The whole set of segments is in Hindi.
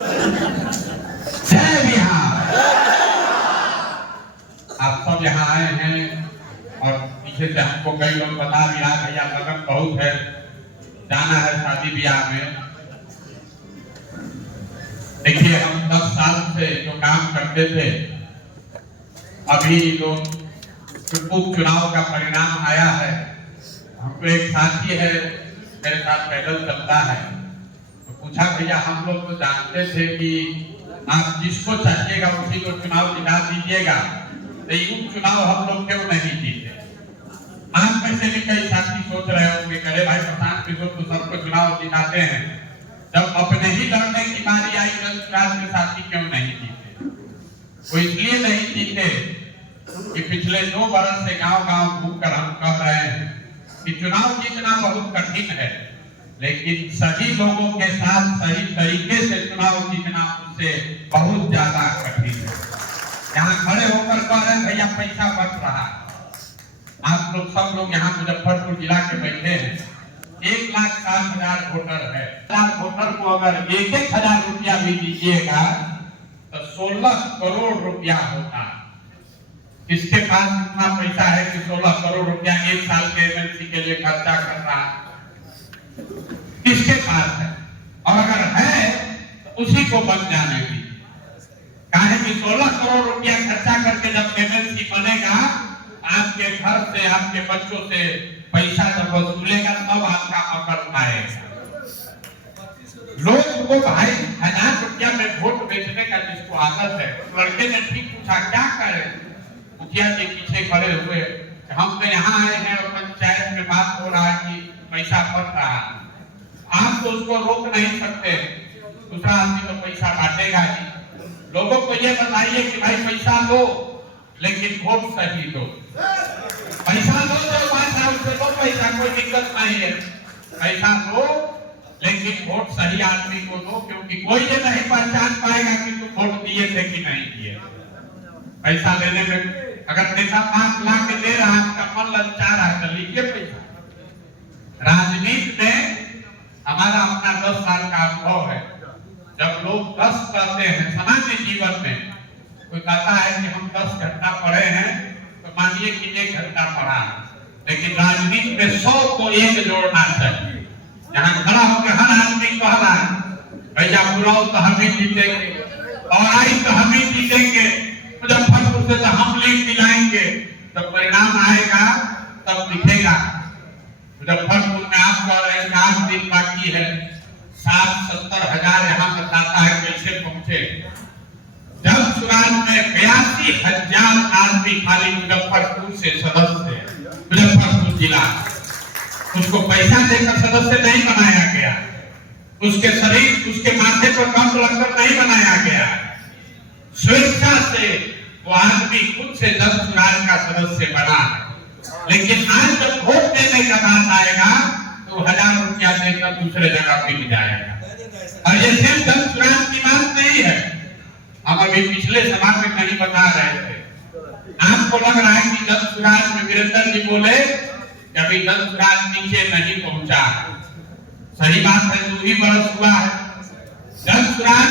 जय बिहार। आप सब यहाँ आए हैं और पीछे से हमको कई लोग बता भी रहा भैया लगन बहुत है, जाना है शादी ब्याह में। देखिए हम 10 साल से जो काम करते थे, अभी लोग उपचुनाव का परिणाम आया है। हमको एक साथी है मेरे साथ पैदल चलता है, तो पूछा भैया हम लोग तो जानते थे कि आप जिसको चाहिएगा उसी को चुनाव जिता दीजिएगा, लेकिन उपचुनाव हम लोग क्यों नहीं जीते। आप में से भी कई साथी सोच रहे होंगे अरे भाई प्रशांत किशोर तो सबको चुनाव जिताते हैं, जब अपने ही लड़ने की बारी आई राज के साथी क्यों नहीं जीते। वो इसलिए नहीं जीते कि पिछले 2 बरस से गांव-गांव घूमकर हम कह रहे हैं कि चुनाव जीतना बहुत कठिन है, लेकिन सही लोगों के साथ सही तरीके से चुनाव जीतना उससे बहुत ज्यादा कठिन है। यहाँ खड़े होकर कह रहे हैं भैया पैसा बच रहा है। आप लोग सब लोग यहाँ मुजफ्फरपुर जिला के बैठे हैं, 1,60,000 वोटर है। 1,000 वोटर को अगर 1,000 रुपया भी दीजिएगा तो 16 करोड़ रुपया होता है। इसके पास इतना पैसा है कि 16 करोड़ रुपया 1 साल के एमएलसी के लिए खर्चा कर रहा है। किसके पास है? और अगर है तो उसी को बन जाने की, काहे कि 16 करोड़ रुपया खर्चा करके जब एमएलसी बनेगा, आपके घर से आपके बच्चों से पैसा जब वसूलेगा तब आपका अकल आएगा। लोग को भाई 1,000 रुपया में वोट बेचने का जिसको आदत है, लड़के ने ठीक पूछा क्या करें। मुखिया के पीछे खड़े हुए, हम तो यहाँ आए हैं और पंचायत में बात हो रहा है कि पैसा बढ़ रहा है, आप तो उसको रोक नहीं सकते, दूसरा आदमी तो पैसा बांटेगा ही। लोगों को ये बताइए कि भाई पैसा लो लेकिन वोट सही दो। पैसा लो तो बात है, उससे लो पैसा, कोई दिक्कत नहीं है। पैसा लो लेकिन वोट सही आदमी को दो, क्योंकि कोई ये नहीं पहचान पाएगा कि तुम वोट दिए थे कि नहीं दिए। पैसा लेने में अगर नेता 5 लाख के दे रहा है, आपका मन ललचा रहा है तो लीजिए पैसा। राजनीति में हमारा अपना 10 साल का अनुभव है। जब लोग 10 कहते हैं, सामान्य जीवन में कोई कहता है कि हम 10 घंटा पढ़े हैं, तो मानिए कि 1 घंटा पढ़ा, लेकिन राजनीति में 100 को 1 जोड़ना चाहिए। यहाँ खड़ा होकर हर आदमी कह रहा है भैया बुलाओ तो हम ही जीतेंगे, और आई तो हम ही जीतेंगे, मुजफ्फरपुर से तो हम लीड दिलाएंगे। तो परिणाम आएगा तब दिखेगा। मुजफ्फरपुर में आप कह रहे हैं 8 दिन बाकी है, 60-70 हजार यहाँ बताता है कैसे पहुंचे। जब सुराज में 82,000 आदमी खाली मुजफ्फरपुर से सदस्य है, मुजफ्फरपुर जिला, उसको पैसा देकर सदस्य नहीं बनाया गया, उसके शरीर उसके माथे पर कम लगकर नहीं बनाया गया, स्वेच्छा से वो आदमी खुद से 10 सुराज का सदस्य बना। लेकिन आज जब वोट देने का बात आएगा तो 1,000 रुपया देकर दूसरे जगह बिक जाएगा। और ये सिर्फ 10 सुराज की बात नहीं है, हम अभी पिछले सभा में कहीं बता रहे थे, आपको लग रहा है कि 10 सुराज में वीरेंद्र जी बोले कि अभी 10 सुराज नीचे नहीं पहुंचा। सही बात है, 2 ही बरस हुआ है। 10 सुराज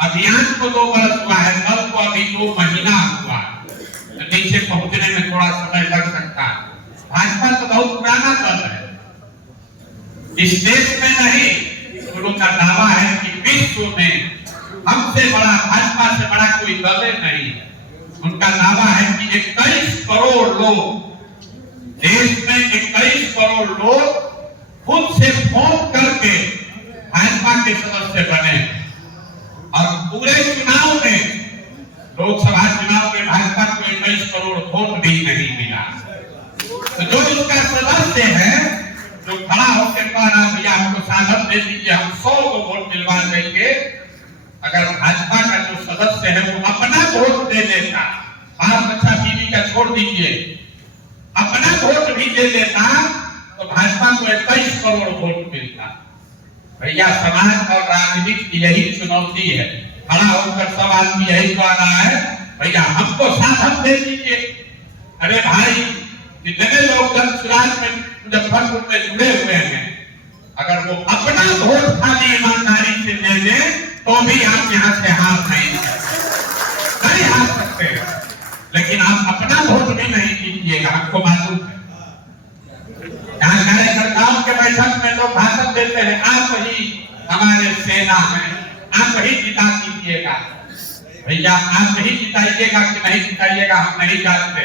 अभियान को 2 बरस हुआ है, नल को अभी 2 महीना हुआ, तो नीचे पहुंचने में थोड़ा समय लग सकता है। भाजपा तो बहुत पुराना दल है, इस देश में नहीं, उनका दावा है कि विश्व में हमसे बड़ा, भाजपा से बड़ा कोई दल नहीं। उनका दावा है कि 21 करोड़ लोग, देश में 21 करोड़ लोग खुद से फोन करके भाजपा के सदस्य बने। और पूरे चुनाव में, लोकसभा चुनाव में भाजपा को 21 करोड़ वोट भी नहीं मिला। तो जो उसका सदस्य है, जो खड़ा होकर कह रहा भैया हमको सांसद दे दीजिए, हम 100 को वोट दिलवा देंगे, अगर भाजपा का जो सदस्य है वो अपना वोट दे देता, बाल बच्चा बीवी का छोड़ दीजिए, अपना वोट भी दे देता, तो भाजपा को 21 करोड़ वोट मिलता। भैया समाज और राजनीति की यही चुनौती है। खड़ा होकर सब आदमी यही कह रहा है भैया हमको सांसद दे दीजिए। अरे भाई, जितने लोग सुराज में मुजफ्फरपुर में जुड़े हुए हैं, अगर वो अपना वोट खाली ईमानदारी से दे दे तो भी आप यहाँ से हार नहीं हार सकते, लेकिन आप अपना वोट भी नहीं दीजिएगा। आपको मालूम है यहाँ कार्यकर्ताओं के बैठक में लोग भाषण देते हैं, आप ही हमारे सेना में, आप ही जिता दीजिएगा। भैया आप ही जिताइएगा कि नहीं जिताइएगा हम नहीं जानते,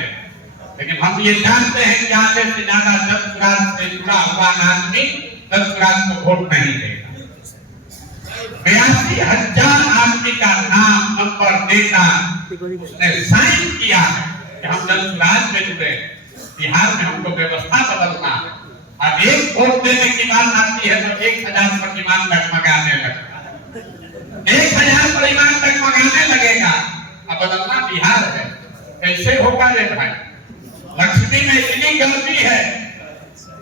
लेकिन हम ये जानते हैं कि आधे से ज्यादा दंतराज से जुड़ा हुआ आदमी दंतराज को वोट नहीं देगा। 82,000 आदमी का नाम नंबर डेटा उसने साइन किया है कि हम दंतराज में जुड़े। बिहार में हमको व्यवस्था बदलना है। अब एक वोट देने की बात आती है तो 1,000 प्रतिमान डगमगाने लगता है, 1,000 प्रतिमान डगमगाने लगेगा। अब बदलना बिहार है, कैसे होगा रे भाई? लक्ष्मी में इतनी गलती है,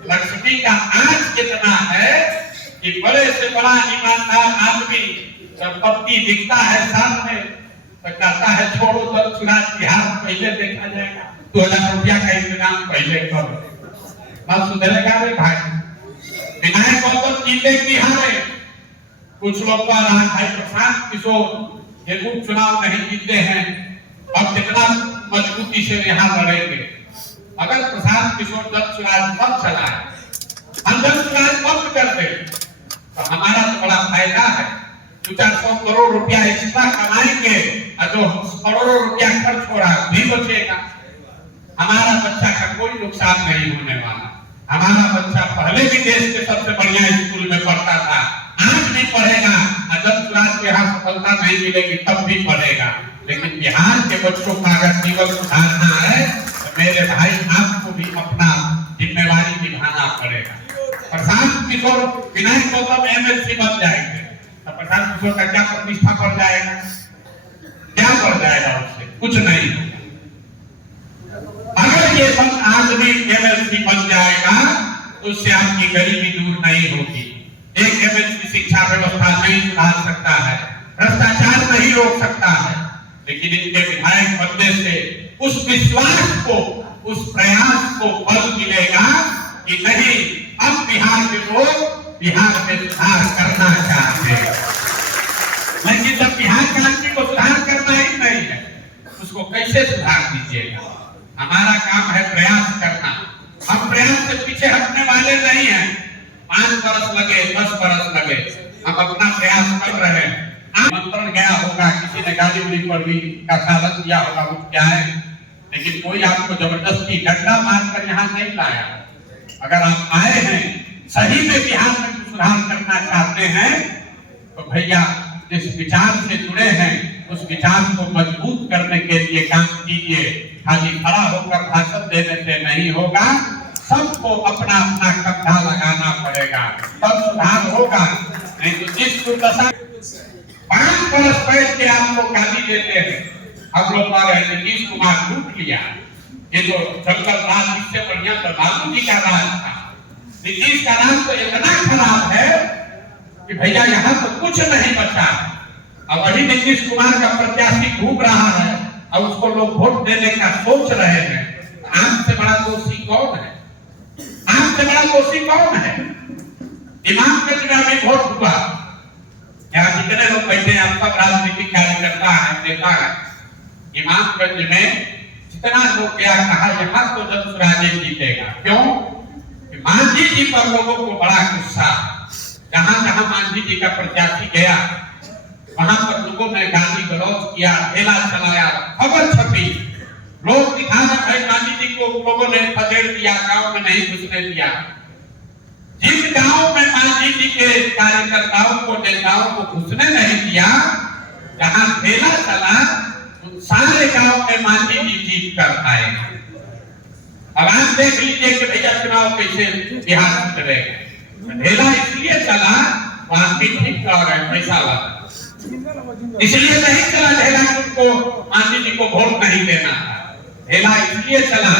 लक्ष्मी का आंच कितना है कि बड़े से बड़ा ईमानदार आदमी जब पत्ती दिखता है सामने तो कहता है छोड़ो दल चुनाव बिहार पहले देखा जाएगा, 2,000 रुपया का इंतजाम पहले करो। बात सुधरेगा रे भाई? विधायक गौतम जीते बिहार, कुछ लोग कह रहा है प्रशांत किशोर ये उपचुनाव नहीं जीते हैं, अब कितना मजबूती से यहाँ लड़ेंगे। अगर प्रशांत किशोर दल चुनाव कब चलाए, हम दल चुनाव बंद कर दे तो हमारा तो बड़ा फायदा है। 200 करोड़ रुपया एक्स्ट्रा कमाएंगे और जो करोड़ों रुपया खर्च हो रहा है भी बचेगा। हमारा बच्चा का कोई नुकसान नहीं होने वाला। हमारा बच्चा पहले भी देश के सबसे बढ़िया स्कूल में पढ़ता था, आज भी पढ़ेगा, अगर चुनाव के यहाँ सफलता नहीं मिलेगी तब भी पढ़ेगा। लेकिन बिहार के बच्चों का अगर जीवन सुधारना है तो मेरे भाई आपको भी अपना जिम्मेवारी निभाना पड़ेगा। प्रशांत किशोर विधायक गौतम एमएलसी बन जाएंगे तो प्रशांत किशोर का क्या प्रतिष्ठा बढ़ जाएगा? क्या बढ़ जाएगा उससे? कुछ नहीं। अगर ये सब आदमी एमएलसी बन जाएगा तो उससे आपकी गरीबी दूर नहीं होगी। एक एमएलसी शिक्षा व्यवस्था नहीं सुधार सकता है, भ्रष्टाचार नहीं रोक सकता है, लेकिन इनके विधायक बनने से उस विश्वास को, उस प्रयास को बल मिलेगा कि नहीं अब बिहार के लोग बिहार में सुधार करना चाहते हैं। लेकिन जब बिहार के आदमी को सुधार करना ही नहीं है, उसको कैसे सुधार दीजिएगा? हमारा काम है प्रयास करना। हम प्रयास से पीछे हटने वाले नहीं हैं। 5 बरस लगे, 10 बरस लगे, हम अपना प्रयास कर रहे हैं। आमंत्रण गया होगा, किसी ने गाड़ी उड़ी पर भी का साधन दिया होगा, वो क्या है, लेकिन कोई आपको जबरदस्ती डंडा मारकर यहाँ नहीं लाया। अगर आप आए हैं सही में बिहार में सुधार करना चाहते हैं तो भैया जिस विचार से जुड़े हैं उस विचार को मजबूत करने के लिए काम कीजिए। खाली खड़ा होकर भाषण देने से नहीं होगा, सबको अपना अपना कंधा लगाना पड़ेगा, तब सुधार होगा। नहीं तो जिस दुर्दशा 5 बरस बैठ के आप लोग गाली देते हैं, हम लोग कह रहे हैं नीतीश कुमार लूट लिया, ये जो जंगल राज इससे बढ़िया तो लालू जी का राज था। नीतीश का राज तो इतना खराब है कि भैया यहाँ तो कुछ नहीं बचा। अब वही नीतीश कुमार का प्रत्याशी घूम रहा है और उसको लोग वोट देने का सोच रहे हैं। आम से बड़ा दोषी कौन है? आम से बड़ा दोषी कौन है? इमामगंज में अभी वोट हुआ, यहाँ जितने लोग बैठे हैं आप सब राजनीतिक कार्यकर्ता है, नेता है। इमामगंज में जितना लोग क्या कहा यहाँ तो जनसुराजी जीतेगा। क्यों? मांझी जी पर लोगों को बड़ा गुस्सा। जहां जहां मांझी जी का प्रत्याशी गया वहां पर लोगों ने गाली गलौज किया, ठेला चलाया, खबर छपी, लोग दिखाना भाई मांझी जी को लोगों ने खदेड़ दिया, गांव में नहीं घुसने दिया। जिस गांव में मांझी जी के कार्यकर्ताओं को, नेताओं को घुसने नहीं दिया, जहां ठेला चला, सारे गांव में मांझी जी जीत कर आए। अब आप देख लीजिए कि भैया चुनाव कैसे बिहार में चलेगा। ढेला इसलिए चला, वहां भी ठीक कर रहे पैसा वाला, इसलिए नहीं चला ढेला उनको मांझी जी को वोट नहीं देना। ढेला इसलिए चला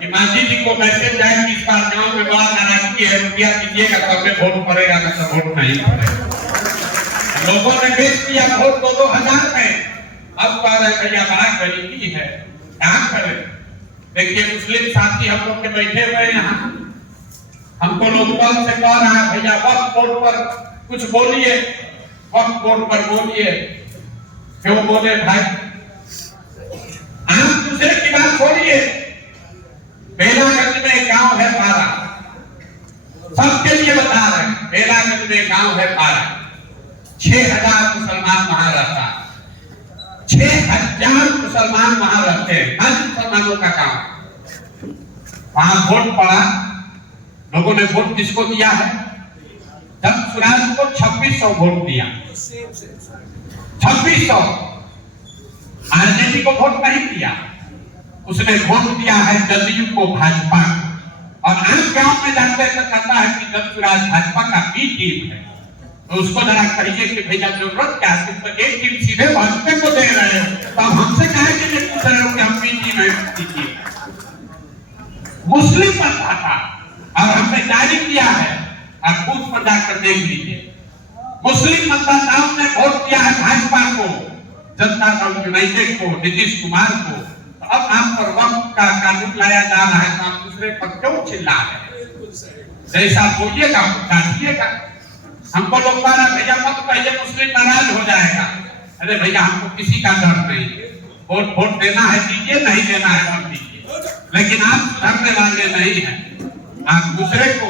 कि मांझी जी को मैसेज जाए कि इस बार गांव में बड़ा नाराजगी है, रुपया दीजिएगा तब में वोट पड़ेगा, नहीं तो वोट नहीं पड़ेगा। लोगों ने बेच दिया वोट 2-2 हजार में। अब कह रहे भैया बड़ा गरीबी है, क्या करें? देखिए मुस्लिम साथी हम लोग के बैठे हुए यहाँ, हमको लोग बल से कह रहा है भैया वक्त वोट पर कुछ बोलिए। वक्त बोर्ड पर बोलिए, क्यों बोले भाई? आप दूसरे की बात छोड़िए। बेलागंज में गांव है पारा, सबके लिए बता रहे हैं, बेलागंज में गांव है पारा, 6000 मुसलमान वहां रहता है, 6000 मुसलमान वहां रहते हैं, हर मुसलमानों का गांव। वहां वोट पड़ा, लोगों ने वोट किसको दिया है? जब स्वराज को 2600 वोट दिया, 2600। आरजेडी को वोट नहीं दिया, उसने वोट दिया है जदयू को, भाजपा। और आम गांव में जाते तो कहता है कि जब स्वराज भाजपा का बी टीम है, तो उसको जरा कहिए कि भैया जरूरत क्या है, तो एक टीम सीधे भाजपा को दे रहे हो, तो हमसे कहे कि ये पूछ रहे हो कि हम बी टीम है। मुस्लिम बनता था और हमने जारी किया है, आप बूथ पर जाकर देख लीजिए। मुस्लिम मतदाताओं ने वोट दिया है भाजपा को, जनता दल यूनाइटेड को, नीतीश कुमार को। तो अब आप पर वक्त का कानून लाया जा रहा है, तो आप दूसरे पर क्यों चिल्ला रहे हैं? जैसा बोलिएगा काटिएगा। हमको लोग कह भैया मत कहिए, मुस्लिम नाराज हो जाएगा। अरे भैया हमको किसी का डर नहीं, वोट देना है दीजिए, नहीं देना है मत दीजिए, लेकिन आप सुधरने वाले नहीं हैं। आप दूसरे को